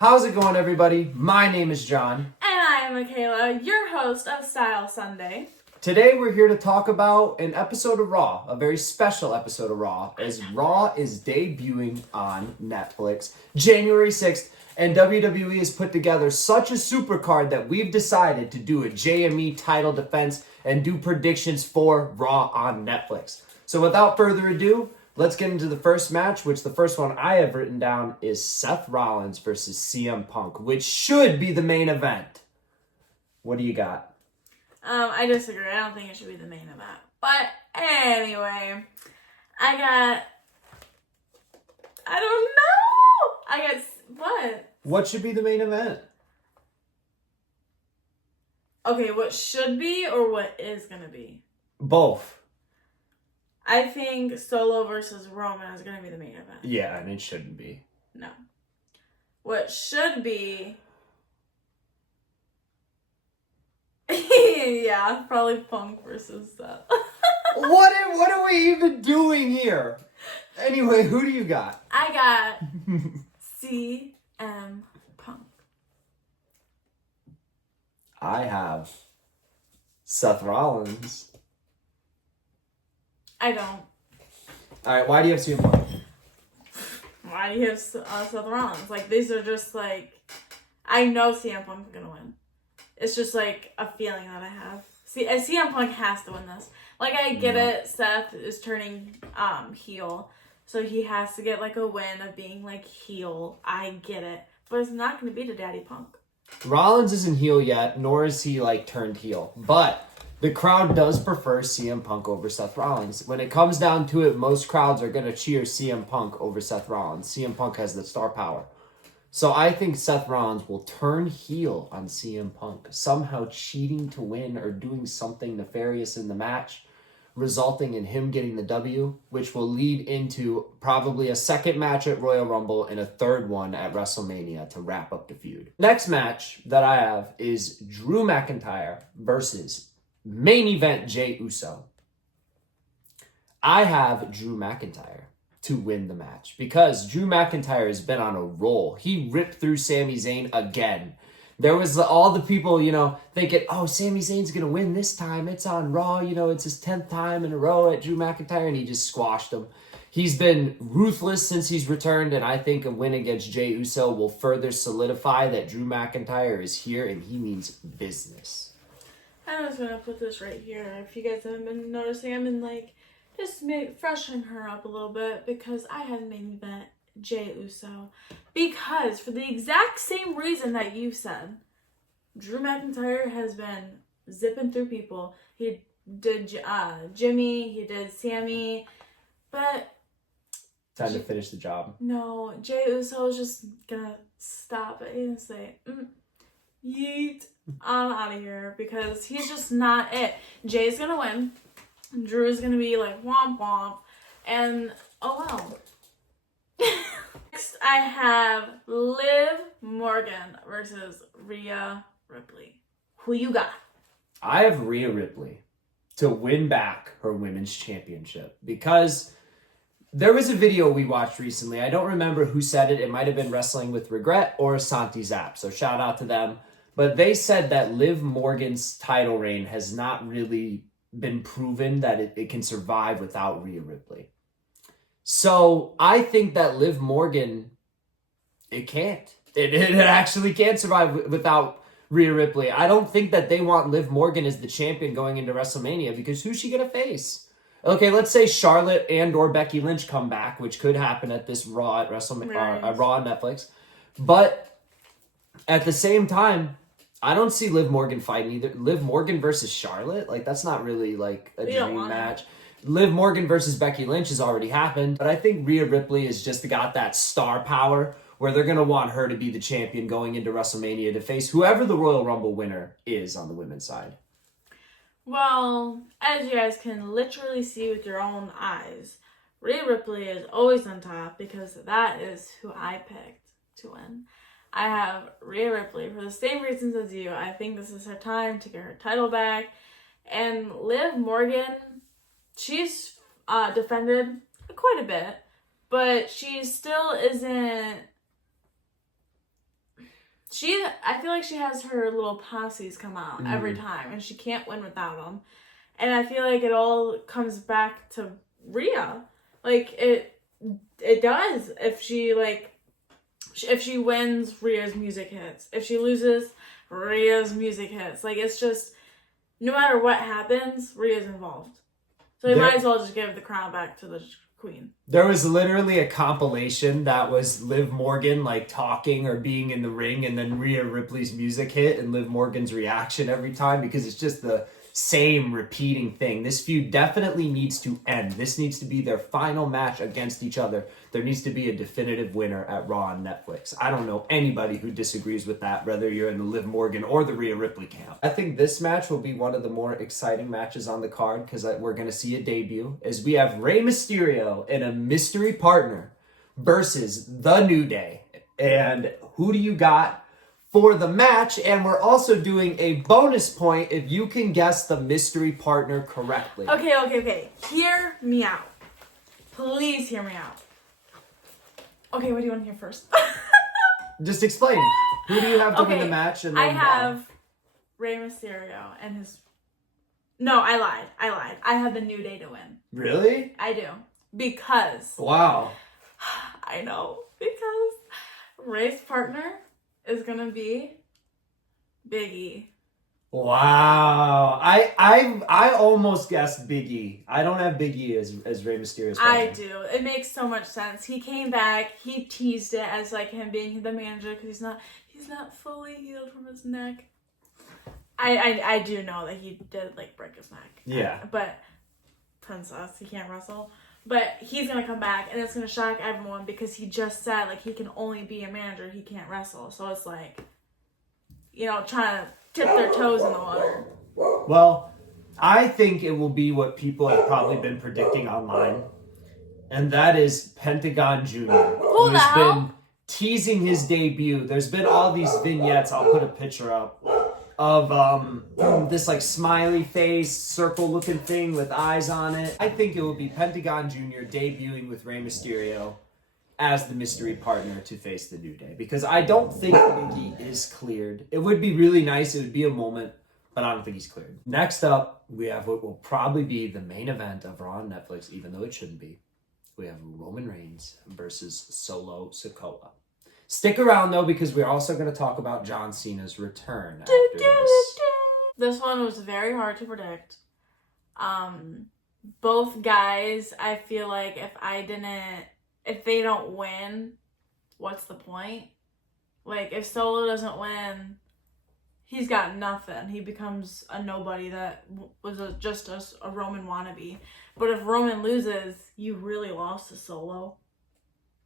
How's it going, everybody? My name is John. And I am Michaela, your host of Style Sunday. Today we're here to talk about an episode of Raw, a very special episode of Raw, as Raw is debuting on Netflix January 6th, and WWE has put together such a super card that we've decided to do a JME title defense and do predictions for Raw on Netflix. So without further ado, let's get into the first match, which the first one I have written down is Seth Rollins versus CM Punk, which should be the main event. What do you got? I disagree. I don't think it should be the main event. But anyway, I don't know. What? What should be the main event? Okay, what should be or what is going to be? Both. I think Solo versus Roman is going to be the main event. Yeah, and it shouldn't be. No. What should be... yeah, probably Punk versus Seth. What are we even doing here? Anyway, who do you got? I got CM Punk. I have Seth Rollins. I don't. Alright, why do you have CM Punk? Why do you have Seth Rollins? Like, these are just like... I know CM Punk's gonna win. It's just like a feeling that I have. CM Punk has to win this. Like, I get it. Seth is turning heel. So he has to get like a win of being like heel. I get it. But it's not going to be to Daddy Punk. Rollins isn't heel yet, nor is he like turned heel. But the crowd does prefer CM Punk over Seth Rollins. When it comes down to it, most crowds are going to cheer CM Punk over Seth Rollins. CM Punk has the star power. So I think Seth Rollins will turn heel on CM Punk, somehow cheating to win or doing something nefarious in the match, resulting in him getting the W, which will lead into probably a second match at Royal Rumble and a third one at WrestleMania to wrap up the feud. Next match that I have is Drew McIntyre versus main event Jey Uso. I have Drew McIntyre to win the match because Drew McIntyre has been on a roll. He ripped through Sami Zayn again. There was all the people, thinking, oh, Sami Zayn's going to win this time. It's on Raw. It's his 10th time in a row at Drew McIntyre, and he just squashed him. He's been ruthless since he's returned, and I think a win against Jey Uso will further solidify that Drew McIntyre is here, and he means business. I was going to put this right here. If you guys haven't been noticing, I've been just freshening her up a little bit because I had main event Jey Uso. Because for the exact same reason that you said, Drew McIntyre has been zipping through people. He did Jimmy, he did Sammy, but... Time to finish the job. No, Jey Uso is just gonna stop it and say, yeet, I'm out of here because he's just not it. Jay's gonna win. Drew is going to be like, womp womp. And, oh well. Next, I have Liv Morgan versus Rhea Ripley. Who you got? I have Rhea Ripley to win back her women's championship because there was a video we watched recently. I don't remember who said it. It might have been Wrestling with Regret or Santi Zap. So shout out to them. But they said that Liv Morgan's title reign has not really been proven that it can survive without Rhea Ripley. So I think that Liv Morgan, it can't. It actually can't survive without Rhea Ripley. I don't think that they want Liv Morgan as the champion going into WrestleMania because who's she going to face? Okay, let's say Charlotte and or Becky Lynch come back, which could happen at this Raw at WrestleMania, Raw on Netflix. But at the same time, I don't see Liv Morgan fighting either. Liv Morgan versus Charlotte? That's not really a dream match. Liv Morgan versus Becky Lynch has already happened. But I think Rhea Ripley has just got that star power where they're going to want her to be the champion going into WrestleMania to face whoever the Royal Rumble winner is on the women's side. Well, as you guys can literally see with your own eyes, Rhea Ripley is always on top because that is who I picked to win. I have Rhea Ripley for the same reasons as you. I think this is her time to get her title back. And Liv Morgan, she's defended quite a bit, but she still isn't I feel like she has her little posses come out every time, and she can't win without them. And I feel like it all comes back to Rhea. Like, it does. If she wins, Rhea's music hits. If she loses, Rhea's music hits. Like, it's just, no matter what happens, Rhea's involved. So you might as well just give the crown back to the queen. There was literally a compilation that was Liv Morgan like talking or being in the ring, and then Rhea Ripley's music hit and Liv Morgan's reaction every time, because it's just the same repeating thing. This feud definitely needs to end. This needs to be their final match against each other. There needs to be a definitive winner at Raw on Netflix. I don't know anybody who disagrees with that, whether you're in the Liv Morgan or the Rhea Ripley camp. I think this match will be one of the more exciting matches on the card, because we're going to see a debut, as we have Rey Mysterio and a mystery partner versus The New Day. And who do you got for the match? And we're also doing a bonus point if you can guess the mystery partner correctly. Okay. Hear me out. Please hear me out. Okay, what do you want to hear first? Just explain. Who do you have to win the match? And then I have Rey Mysterio and his... No, I lied. I have the New Day to win. Really? I do. Because... Wow. I know. Because Rey's partner is gonna be Big E. Wow. I almost guessed Big E. I don't have Big E as Rey Mysterio's partner. I do. It makes so much sense. He came back. He teased it as like him being the manager because he's not fully healed from his neck. I do know that he did like break his neck. Yeah. But princess, he can't wrestle. But he's gonna come back, and it's gonna shock everyone because he just said like he can only be a manager. He can't wrestle. So it's like, trying to tip their toes in the water. Well, I think it will be what people have probably been predicting online, and that is Pentagon Jr., who has been teasing his debut. There's been all these vignettes. I'll put a picture up of this like smiley face, circle looking thing with eyes on it. I think it will be Pentagon Jr. debuting with Rey Mysterio as the mystery partner to face the New Day, because I don't think Big E is cleared. It would be really nice. It would be a moment, but I don't think he's cleared. Next up, we have what will probably be the main event of Raw on Netflix, even though it shouldn't be. We have Roman Reigns versus Solo Sikoa. Stick around, though, because we're also going to talk about John Cena's return after this. This one was very hard to predict. Both guys, I feel like if they don't win, what's the point? Like, if Solo doesn't win, he's got nothing. He becomes a nobody that was just a Roman wannabe. But if Roman loses, you really lost to Solo.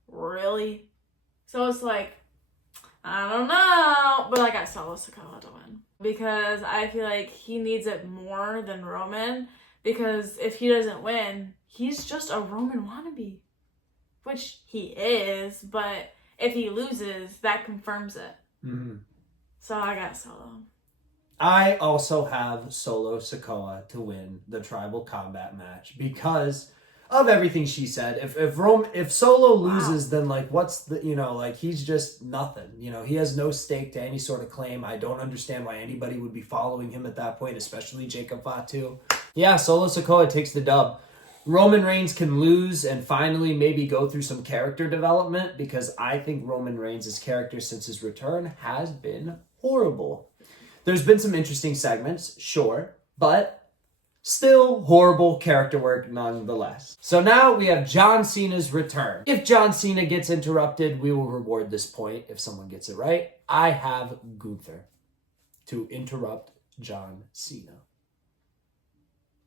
Really? So it's like, I don't know. But I got Solo Sikoa to win. Because I feel like he needs it more than Roman. Because if he doesn't win, he's just a Roman wannabe. Which he is, but if he loses, that confirms it. Mm-hmm. So I got Solo. I also have Solo Sikoa to win the tribal combat match because of everything she said. If Solo loses, then like what's the he's just nothing. He has no stake to any sort of claim. I don't understand why anybody would be following him at that point, especially Jacob Fatu. Yeah, Solo Sikoa takes the dub. Roman Reigns can lose and finally maybe go through some character development, because I think Roman Reigns' character since his return has been horrible. There's been some interesting segments, sure, but still horrible character work nonetheless. So now we have John Cena's return. If John Cena gets interrupted, we will reward this point if someone gets it right. I have Gunther to interrupt John Cena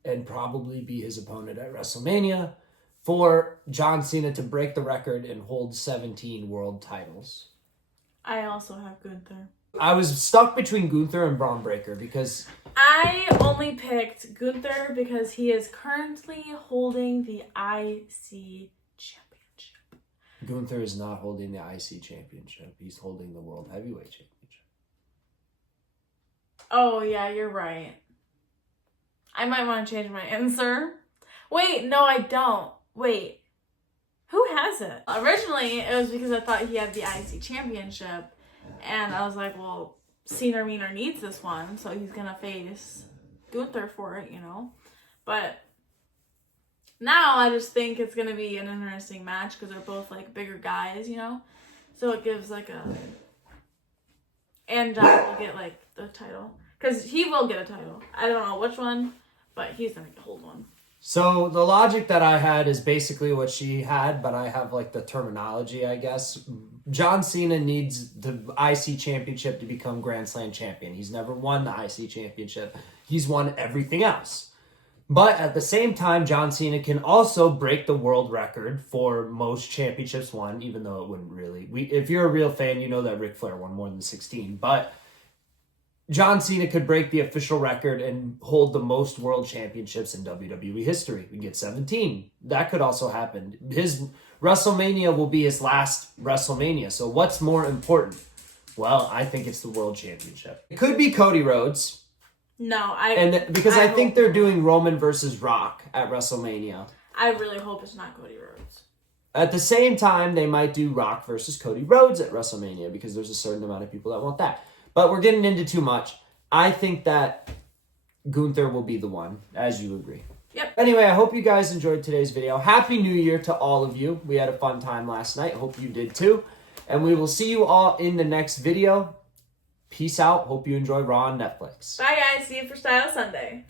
and probably be his opponent at WrestleMania for John Cena to break the record and hold 17 world titles. I also have Gunther. I was stuck between Gunther and Braun Breaker because... I only picked Gunther because he is currently holding the IC Championship. Gunther is not holding the IC Championship. He's holding the World Heavyweight Championship. Oh, yeah, you're right. I might want to change my answer. Wait, no, I don't. Wait. Who has it? Originally, it was because I thought he had the IC Championship. And I was like, well, Cena Wiener needs this one, so he's gonna face Gunther for it, you know. But now I just think it's gonna be an interesting match because they're both like bigger guys, you know. So it gives like a, and John will get like the title because he will get a title. I don't know which one, but he's gonna hold one. So the logic that I had is basically what she had, but I have like the terminology, I guess. John Cena needs the IC championship to become Grand Slam champion. He's never won the IC championship. He's won everything else. But at the same time, John Cena can also break the world record for most championships won, even though it wouldn't really. If you're a real fan, you know that Ric Flair won more than 16. But John Cena could break the official record and hold the most world championships in WWE history. We get 17. That could also happen. His WrestleMania will be his last WrestleMania. So what's more important? Well, I think it's the world championship. It could be Cody Rhodes. No, Because I think they're doing Roman versus Rock at WrestleMania. I really hope it's not Cody Rhodes. At the same time, they might do Rock versus Cody Rhodes at WrestleMania because there's a certain amount of people that want that. But we're getting into too much. I think that Gunther will be the one, as you agree. Yep. Anyway, I hope you guys enjoyed today's video. Happy New Year to all of you. We had a fun time last night. Hope you did too. And we will see you all in the next video. Peace out. Hope you enjoy Raw on Netflix. Bye, guys. See you for Style Sunday.